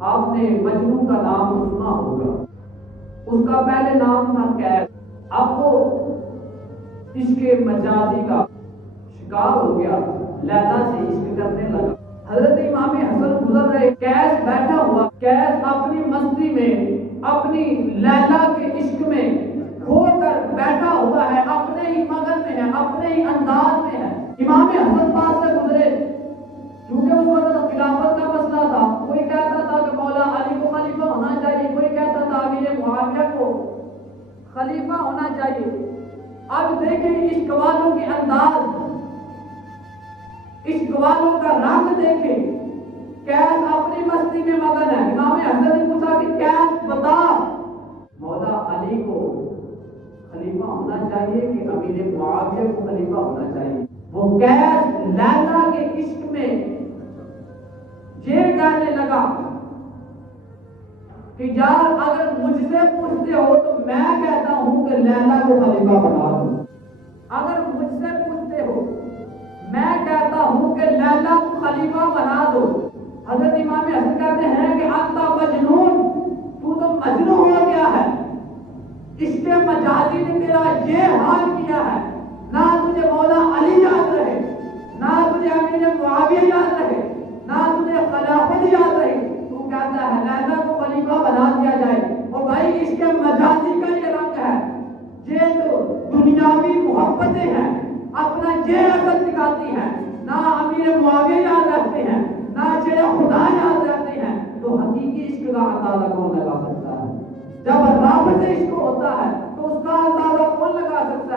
آپ نے مجنون کا نام تو سنا ہوگا، اس کا پہلے نام تھا قیس، اب وہ عشق مجازی کا شکار ہو گیا، لیلا سے عشق کرنے لگا۔ حضرت امام حسن گزر رہے، قیس بیٹھا ہوا، قیس اپنی مستی میں اپنی لیلا کے عشق میں کھو کر بیٹھا ہوا ہے، اپنے ہی مگن میں ہے، اپنے ہی انداز میں ہے۔ امام حسن پاس سے گزرے، کیونکہ اس وقت خلافت کا مسئلہ تھا، کوئی کہتا تھا کہ مولا علی کو خلیفہ ہونا چاہیے، کوئی کہتا تھا امیر معاویہ کو خلیفہ ہونا چاہیے۔ اب دیکھیں عشق والوں کے انداز، عشق والوں کا رنگ دیکھیں۔ قیس اپنی مستی میں مگن ہے، امام حسن نے پوچھا کہ قیس بتا، مولا علی کو خلیفہ ہونا چاہیے کہ امیر معاویہ کو خلیفہ ہونا چاہیے؟ وہ قیس لیلا کے عشق میں یہ کہنے لگا کہ یار اگر مجھ سے پوچھتے ہو تو میں کہتا ہوں کہ لیلا کو خلیفہ بنا دو، اگر مجھ سے پوچھتے ہو میں کہتا ہوں کہ لیلا کو خلیفہ بنا دو۔ حضرت امام حسن کہتے ہیں کہ انت مجنون، تو مجنون ہو گیا ہے، عشق مجازی نے تیرا یہ حال کیا ہے، نہ تجھے مولا علی یاد رہے، نہ تجھے امیر معاویہ یاد رہے، نہ تجھے خلافت یاد رہے، تو کہتا ہے لیلا کو خلیفہ بنا دیا جائے۔ اور بھائی عشق مجازی کا یہ رنگ ہے، یہ تو دنیاوی محبتیں ہیں، اپنا یہ اثر دکھاتی ہیں، نہ امیر معاویہ یاد رکھتے ہیں، نہ شیر خدا یاد رکھتے ہیں، تو حقیقی عشق کا اندازہ کون لگا سکتا ہے؟ جب رب سے عشق ہوتا ہے تو اس کا اندازہ کون لگا سکتا ہے؟